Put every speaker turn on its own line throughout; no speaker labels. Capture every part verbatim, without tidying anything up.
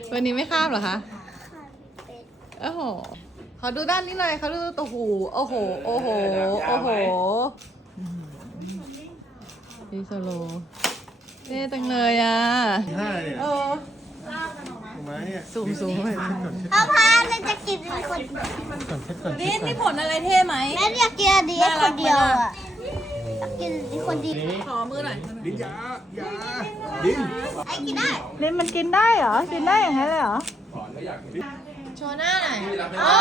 วันนี้ไม่ข้ามเหรอคะโอ้โหขอดูด้านนี้หน่อยเขาดูตัวหูโอ้โหโอ้โหโอ้โหพี่โซโลเท่จังเลยอ่ะเออสูงสูงเลย
เอาพาเราจะกินคน
นี่นี่ผลอะไรเท่ไหม
แม่อยากกินอันนี้คนเดียวอ่ะอยากกินอันนี้คนเดียว
ขอมือหน่อย
ดิ้นยาอยาดิ้น
ไอ้กินได้
นี่มันกินได้เหรอกินได้อย่างนั้นเลยเหรอโชว์หน้าหน่อยโอ้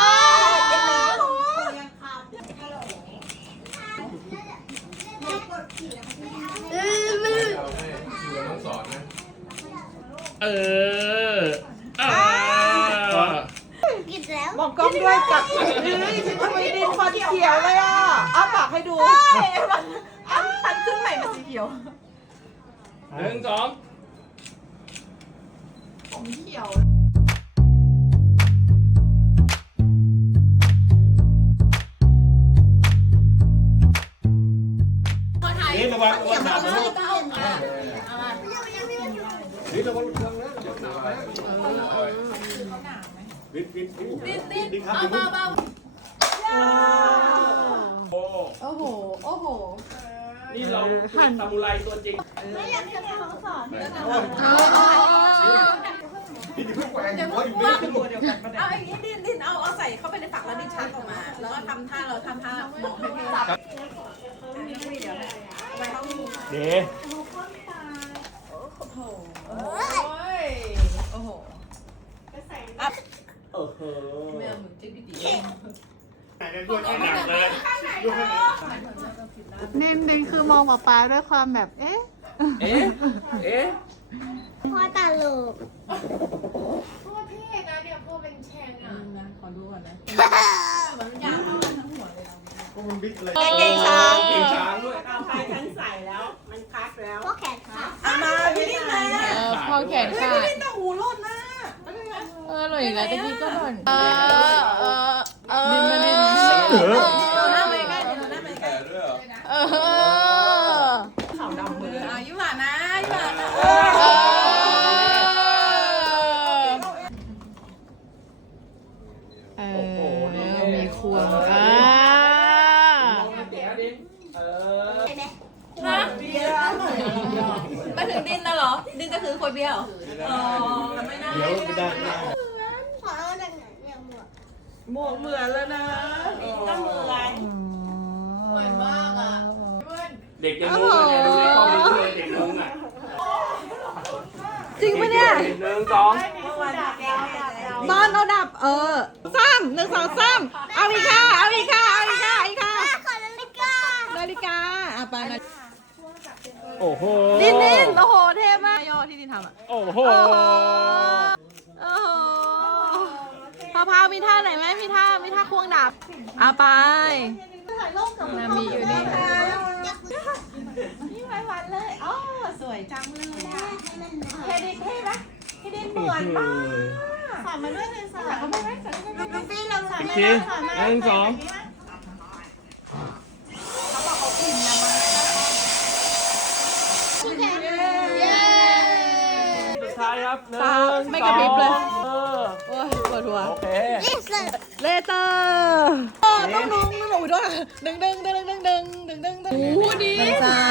เออเออ
กินแล้ว
มองกล้องด้วยกับเฮ้ยทำไมดินฟันเขียวเลยอ่ะอ้าปากให้ดูอ้าฟันขึ้นใหม่มาสีเขียว
หนึ่งสอง
ผมเขียว
นี่ระวังระวังหนักนะนี่ระวังเครื่องนะดิ้นดิ้นดิ้นดิ้นดิ้นครับดิ้น
โอ้
โอ้โหโอ้โห
นี่เราเป็นซามูไรตัวจริง
ไม่อยากจะเขาสอน
ดิ้นเพิ่งแหวนหัวอยู่นี่ขึ้นหมด
เอาอย่างนี้ดินดินเอาเอาใส่เข้าไปในฝักแล้วดินชักออกมา แล้วก็ทำท่าเราทำท่ามองให้พี่จับ
เดี๋ยว
โอ้โหโอ้โห
โอ้โห
แมวเหมือนจิ๊บพี่ตี
ด้วยขนาดเลย
เน้นเน้นคือมองป๊าป๊าด้วยความแบบเอ๊ะ
เอ๊ะเอ๊ะ
พ่อตาโลก
ขอดูก่อนนะมันยาวเท่ากันทั้งหัวเลย
มันบิ๊กเลย
เก่งช้าง
เก่งช้างด้วย
เอาไปฉันใส่แล้ว มันคัดแล้ว
พ่อแขนขา
เอามาพี่ดินเลยพอแขนขาดพี่ดินตะหูรดนะเออหล่นอีกแล้วตะกี้ก็หล่นเออเออเออดินมาดินหน้าไม่ใกล้หน้าไม่ใกล้เออขาวดำเลยอ่ะยิ้มหวานนะยิ้มหวานนะเออมีควงอ่า
เออ
ฮะมาถึงดินแล้วเหรอ ดินจะคือคนเดียวอ๋อไม่น่า
เดี๋ยวไม่ได้ไม่ได้
ขอเอาจากไหนเนี่ยหมวก
หมวกเหมือนแล้วนะ
ก็มืออะไร
เหมือนมากอ่ะ
เด็กจะรู้ไงดูในกล้องนี้เลยเด็กรู้อ่ะ
จริงปะเนี่ย
หนึ่งสอง
บอลเอาดับ เออซ้ำหนึ่งสองซ้ำเอาอีกค่ะ เอาอีกค่ะ เอาอีกค่ะ อีกค่ะ
ขอนาฬิกา
นาฬิกาอ่ะปานา
โอ้โห
ดินดินโอ้โห เท่มากยอที่ดินทำอ่ะ
โอ้โห
โอ้โหโอ้โหพาพามีท่าไหนไหมมีท่า มีท่าควงดับเอาไปนามีอยู่นี่
นี่ไว้วันเลยอ๋อสวยจังเลยอ่ะเคดินเท่ไหมเคดินเหมือนมากสอนมาด้วยเลยสอนเขาไม่ไหมสอนไม่ไหมพี่เราสอน
อีก
ไม่
ที
ได้สอนมา
หนึ่งสอง
เย้
สุดท้ายครับหนึ่ง
ตาไม่กระพริบเลย
เออ
โอ้ยปวดหัว
โอเค
นี่สิ
เลเตอร์ต้องดึงต้องหนูด้วยดึงดึงดึงดึงดึงดึงดึงดึงโอ้ดีไม่ใช่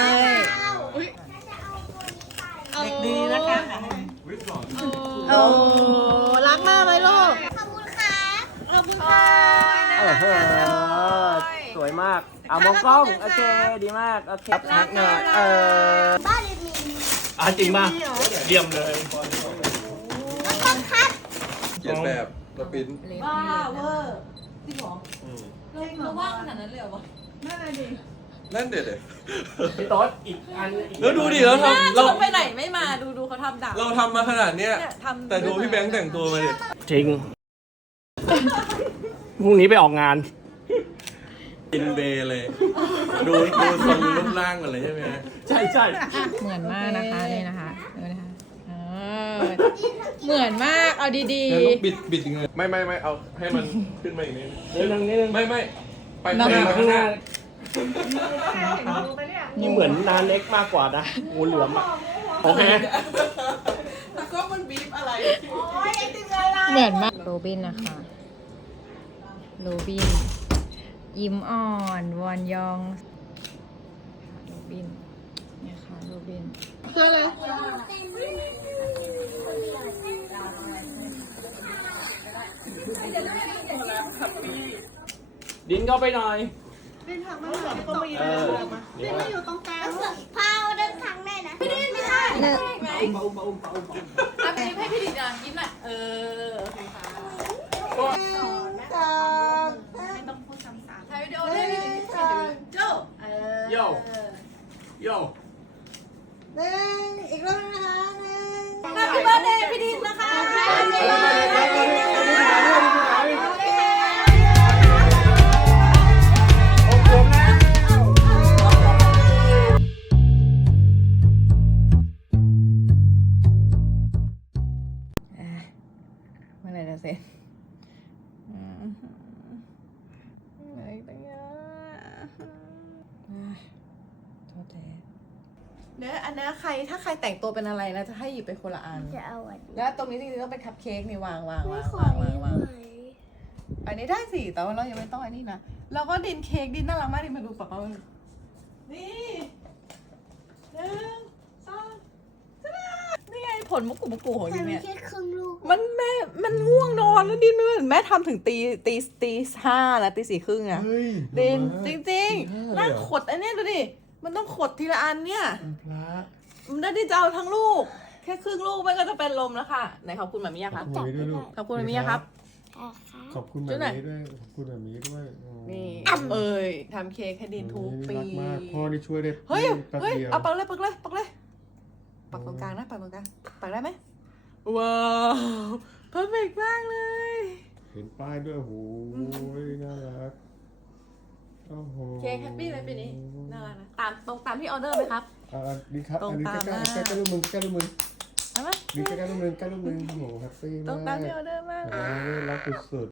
เด็กดีนะคะ โอ้รักมากเลยลูก
ขอบคุณค่ะ
ขอบคุณค่ะ
โอ้โหสวยมากเอามองกล้อง โอเค ดีมาก โอเคทักหน่อยเออ
บ้านมี
อ่ะจริงป่ะเยี่ยมเลย
มันต้องคัด
เขียนแบบแล้วปิ้น
บ้าเวอร์จริงเหรอเลยเราว่าขนาดนั้นเลยเหรอวะ
นั่นเด็ดเลย
พี่โต๊ดอีกอันอีก
แล้วดูดิเราทำ
เรา
เรา
ไปไหนไม่มาดูดูเขาทำดับ
เราทำมาขนาดเนี้ย
เนี่ยทำ
แต่ดูพี่แบงค์แต่งตัวมาดิ
จริง พรุ่งนี้ไปออกงาน
อินเบย์เลย ดูดูทรงรูปร่างกันเลยใช่ไหม
ใช่ใช่
เหมือนมากนะคะนี่นะคะดูนะคะเออเหมือนมากเอาดี
เดี๋ยวต้องบิดบิดยังไงไม่ไม่ไม่เอาให้มันขึ้นมาอีกนิด
นิดนึงนิดนึง
ไม่ไม่ไป
ข้างหน้า
ไป
ข้างหน้า
รู้ไหมเนี่ย
นี่เหมือนนาเล็กมากกว่านะงูเหลือมอ่ะโอเค
ๆก็มันบีบอะไร
โอ้ยไอ้
เหมือนมากโรบินนะคะโรบิน ยิ้มอ่อนวอนยองโรบินเนี่ยค่ะโรบินคืออะไร
ดินเข้าไปหน่อย
เป็นผักมันเหลือตรงนี้
เออ
เป็นไม่อยู่ตรงกลาง
พาเดินทางได้นะไม่ได้ไม่ได้
อุ้มมาอุ้มมาอุ้มมาอุ้มมา
อ่ะยิ้มให้พี่ดิดอ่ะยิ้มหน่อยเออโอเคค่ะ
สองไม่ต้องพูดซ้ำๆ
ถ่ายวิดีโอด้วยพี่ดิดโจเออ
โยโย
หนึ่งอีกรอบนะคะหนึ่ง
แฮปปี้เบิร์ดเดย์พี่ดิดนะคะ เมื่อไหร่จะเสร็จอืมเหนื่อยตั้งเยอะโทษแท้เนื้ออันเนี้ยใครถ้าใครแต่งตัวเป็นอะไรแล้วจะให้หยิบไปคนละอัน
จะเอาอันนี้
แล้วตรงนี้จริงๆต้องเป็นคัพเค้กนี่วางวาง
ไม่
วาง
ขอ
วาง
ได้
วาง
ไหม
วางอันนี้ได้สิแต่ว่าเรายังไม่ต้องอันนี้นะเราก็ดินเค้กดินน่ารักมากดินมาดูป๊าป๊ามาดูนี่หนึ่งสองสามนี่ไงผลมุกกุมุกกุของ
แต่
ดิน
มี
เนี่ย
แค่ครึ่งลูก
มันแม่มันง่วงนอนแล้วดินมันเหมือนแม่ทำถึงตีตีตีห้าแล้วตีสี่ครึ่งอะ
เฮ้ย
ดินจ
จริง
ริง
ตีห้าเลยเหรอ
ๆนั่งขดอันเนี้ยดูดิมันต้องขดทีละอันเนี่ย
พระ
มันได้ที่จะเอาทั้งลูก แค่ครึ่งลูกมันก็จะเป็นลมแล้วค่ะไหนขอบคุณหมามิยะครับ
ขอบคุณด้วยลูก
ขอบคุณหมามิยะครับ
ขอบคุณแบบนี้ด้วย ขอบคุณแบบนี้ด้วยโอ้
นี่เอ้ยทำเค้กให้ดินทุกปี
รักมาก พ่อนี่ช่วยได้
เฮ้ย
แป๊บ
เฮ้ย
เดียว
เอาปักเลยปักเลยปักเลยปักตรงกลางนะปักตรงกลางปักได้ไหมว้าวเพอร์เฟกต์มากเลย
เห็นป้ายด้วยโอ้โหน่ารักโอ้โห
เค้กแฮปปี้ไหมปีนี้น่ารักนะตามตรงตามที่ออเดอร์ไหมครับ
อ่าดีครับ
ตรง
อันนี้
ตาม
ใกล้
หน้า
ๆใกล้ๆใกล้ๆลูกมึงใกล้ๆลูกมึง
เอาไหม
ดีใกล้ๆลูกมึงใกล้ๆลูกมึงโอ้โหแฮปปี้
ตร
มาง
ตาม
ก
ที่ออเดอร์มาก
โอ้ยรักสุด